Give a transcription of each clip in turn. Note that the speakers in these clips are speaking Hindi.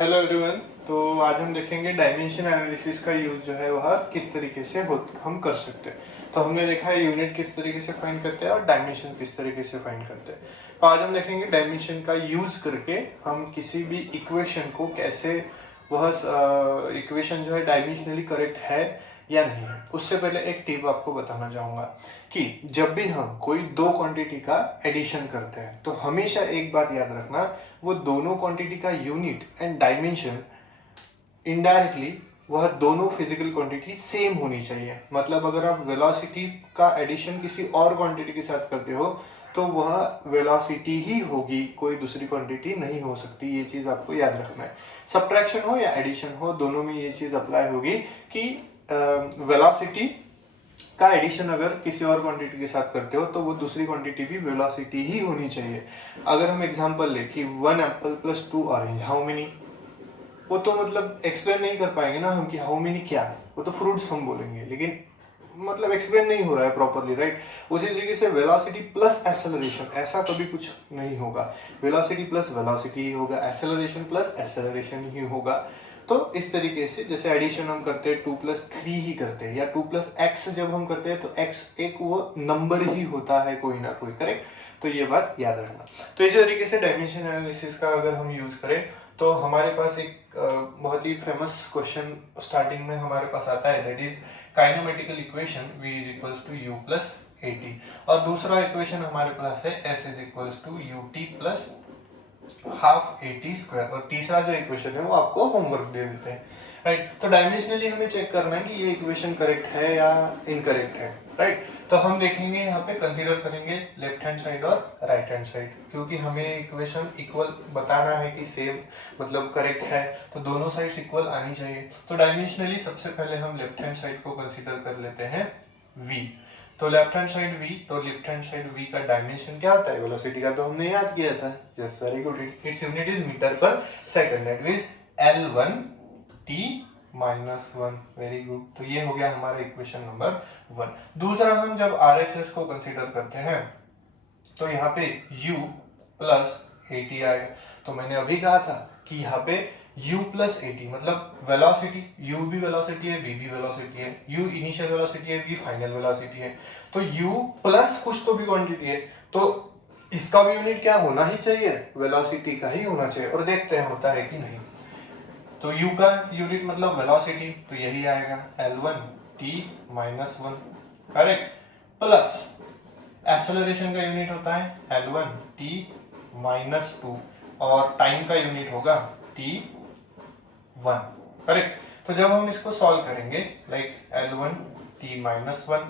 Hello everyone. तो आज हम देखेंगे डायमेंशन एनालिसिस का यूज जो है वह किस तरीके से हम कर सकते हैं। तो हमने देखा है यूनिट किस तरीके से फाइंड करते हैं और डायमेंशन किस तरीके से फाइंड करते हैं। तो आज हम देखेंगे डायमेंशन का यूज करके हम किसी भी इक्वेशन को कैसे वह इक्वेशन जो है डायमेंशनली करेक्ट है या नहीं है। उससे पहले एक टिप आपको बताना चाहूंगा कि जब भी हम कोई दो क्वांटिटी का एडिशन करते हैं तो हमेशा एक बात याद रखना, वो दोनों क्वांटिटी का यूनिट एंड डायमेंशन इनडायरेक्टली वह दोनों फिजिकल क्वांटिटी सेम होनी चाहिए। मतलब अगर आप वेलोसिटी का एडिशन किसी और क्वांटिटी के साथ करते हो तो वह वेलोसिटी ही होगी, कोई दूसरी क्वांटिटी नहीं हो सकती। ये चीज आपको याद रखना है। सब्ट्रैक्शन हो या एडिशन हो, दोनों में ये चीज अप्लाई होगी कि वेलोसिटी का एडिशन अगर किसी और क्वांटिटी के साथ करते हो तो वो दूसरी क्वांटिटी भी वेलोसिटी ही होनी चाहिए। अगर हम एग्जांपल ले कि 1 Apple plus 2 orange how many, वो तो मतलब एक्सप्लेन नहीं कर पाएंगे ना हम कि हाउ मेनी क्या है, वो तो फ्रूट्स हम बोलेंगे, लेकिन मतलब एक्सप्लेन नहीं हो रहा है प्रॉपरली, राइट। उसी तरीके से वेलोसिटी प्लस एक्सेलरेशन, ऐसा कभी कुछ नहीं होगा। वेलोसिटी प्लस वेलोसिटी ही होगा, एक्सेलरेशन प्लस एक्सेलरेशन ही होगा। तो इस तरीके से जैसे एडिशन हम करते हैं 2 प्लस 3 ही करते हैं, या 2 प्लस एक्स जब हम करते हैं तो एक्स एक वो नंबर ही होता है कोई ना कोई, करेक्ट। तो ये बात याद रखना। तो इसी तरीके से डायमेंशन एनालिसिस का अगर हम यूज करें तो हमारे पास एक बहुत ही फेमस क्वेश्चन स्टार्टिंग में हमारे पास आता है, that is kinematical equation v is equals to u plus at। और दूसरा इक्वेशन हमारे पास है s is equals to ut plus half at square. और तीसरा जो इक्वेशन है वो आपको होमवर्क दे देते हैं, राइट। तो डायमेंशनली हमें चेक करना है कि ये इक्वेशन करेक्ट है या इनकरेक्ट है, राइट। तो हम देखेंगे यहाँ पे, कंसीडर करेंगे लेफ्ट हैंड साइड और राइट हैंड साइड, क्योंकि हमें इक्वेशन इक्वल बताना है कि सेम मतलब करेक्ट है, तो दोनों साइड्स इक्वल आनी चाहिए। तो डायमेंशनली सबसे पहले हम लेफ्ट हैंड साइड को कंसीडर कर लेते हैं v। तो लेफ्ट हैंड साइड v, तो लेफ्ट हैंड साइड v का डायमेंशन क्या होता है, वेलोसिटी का तो हमने याद किया था। Yes, very good. It's unit is metre per second, that means L1 t minus 1। Very good. तो ये हो गया हमारा इक्वेशन नंबर 1। दूसरा, हम जब RHS को कंसीडर करते हैं तो यहाँ पे u प्लस at आएगा। तो मैंने अभी कहा था कि यहाँ पे u प्लस at मतलब वेलोसिटी, u भी वेलोसिटी है, v भी वेलोसिटी है। u इनिशियल वेलोसिटी है, v फाइनल वेलोसिटी है। तो u प्लस कुछ तो भी क्वांटिटी है, तो इसका भी यूनिट क्या होना ही चाहिए, वेलोसिटी का ही होना चाहिए। और देखते हैं होता है कि नहीं। तो u का यूनिट मतलब वेलोसिटी, तो यही आएगा L1 t minus 1, correct. Plus acceleration का यूनिट होता है L1 t माइनस 2, और टाइम का यूनिट होगा t1, करेक्ट। तो जब हम इसको सॉल्व करेंगे, like L1 t minus 1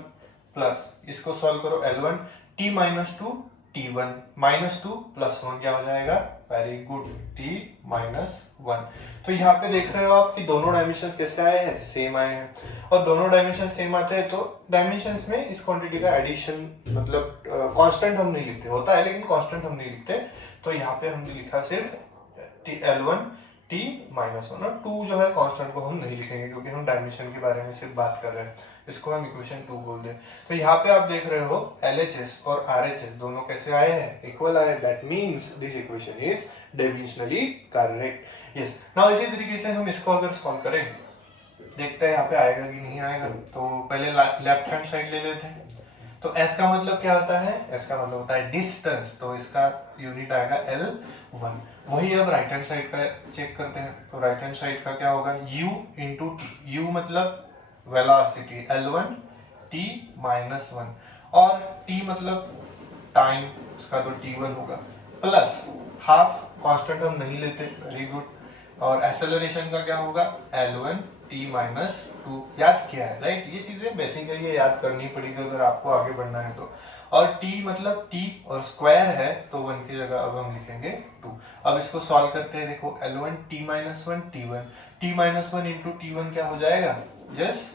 plus इसको सॉल्व करो L1 t minus 2 t1 minus 2 plus 1 क्या हो जाएगा, वेरी गुड, t माइनस 1। तो यहाँ पे देख रहे हो आप कि दोनों डायमेंशन कैसे आए हैं, सेम आए हैं। और दोनों डायमेंशन सेम आते हैं तो डायमेंशंस में इस क्वांटिटी का एडिशन मतलब कांस्टेंट हम नहीं लिखते, होता है लेकिन कांस्टेंट हम नहीं लिखते। तो यहाँ पे हमने लिखा सिर्फ L1 t माइनस 1, और 2 जो है कांस्टेंट को हम नहीं लिखेंगे क्योंकि हम डायमेंशन के बारे में सिर्फ बात कर रहे हैं। इसको हम इक्वेशन 2 बोल दें। तो यहाँ पे आप देख रहे हो LHS और RHS दोनों कैसे आए हैं, इक्वल आए। That means this equation is dimensionally correct. Yes, now इसी तरीके से हम इसको अगर सॉल्व करें, देखते हैं यहाँ पे आएगा कि नहीं आएगा। तो पहले लेफ्ट हैंड साइड ले लेते हैं। तो s का मतलब क्या होता है, s का मतलब होता है डिस्टेंस, तो इसका यूनिट आएगा L1। वही अब राइट हैंड साइड का चेक करते हैं। तो राइट हैंड साइड का क्या होगा, u इंटू टी। u मतलब वेलोसिटी L1 t माइनस 1, और t मतलब टाइम, उसका तो t1 होगा, प्लस हाफ, कांस्टेंट हम नहीं लेते, वेरी गुड। और एक्सेलरेशन का क्या होगा, L1 t माइनस 2, याद किया है, राइट। ये चीजें बेसिक है, ये याद करनी पड़ेगी अगर आपको आगे बढ़ना है तो। और t मतलब t और स्क्वायर है तो 1 की जगह अब हम लिखेंगे 2। अब इसको सॉल्व करते हैं। देखो L1 t minus 1 t1, t minus 1 into t1 क्या हो जाएगा, यस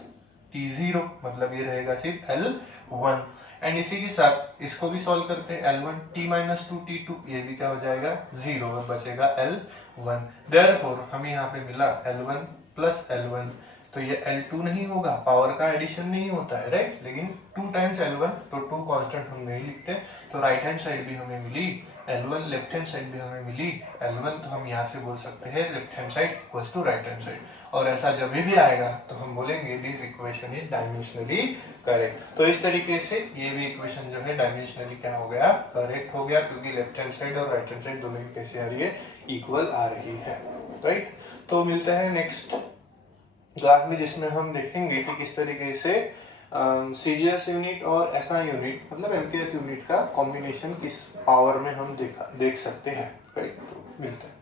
t0, मतलब ये रहेगा सिर्फ L1। एंड इसी के साथ इसको भी सॉल्व करते हैं। L1 t माइनस 2 t2, ये भी क्या हो जाएगा 0, और बचेगा L1। देयरफॉर हमें यहाँ पे मिला L1 प्लस L1 तो ये L2 नहीं होगा, पावर का एडिशन नहीं होता है, राइट। लेकिन 2 टाइम्स L1, तो 2 कांस्टेंट हम नहीं लिखते, तो राइट हैंड साइड भी हमें मिली L1, लेफ्ट हैंड साइड भी हमें मिली L1, तो हम यहाँ से बोल सकते हैं left hand side equals to right hand side. और ऐसा जब भी आएगा तो हम बोलेंगे this equation is dimensionally correct. तो इस तरीके से ये भी इक्वेशन जो है डायमेंशनली क्या हो गया, करेक्ट हो गया, क्योंकि लेफ्ट हैंड साइड और राइट हैंड साइड दोनों की कैसे आ रही है, इक्वल आ रही है, राइट। तो मिलता है नेक्स्ट क्लास में, जिसमें हम देखेंगे कि किस तरीके से CGS यूनिट और SI यूनिट मतलब MKS यूनिट का कॉम्बिनेशन किस पावर में हम देख सकते हैं, राइट। मिलते हैं।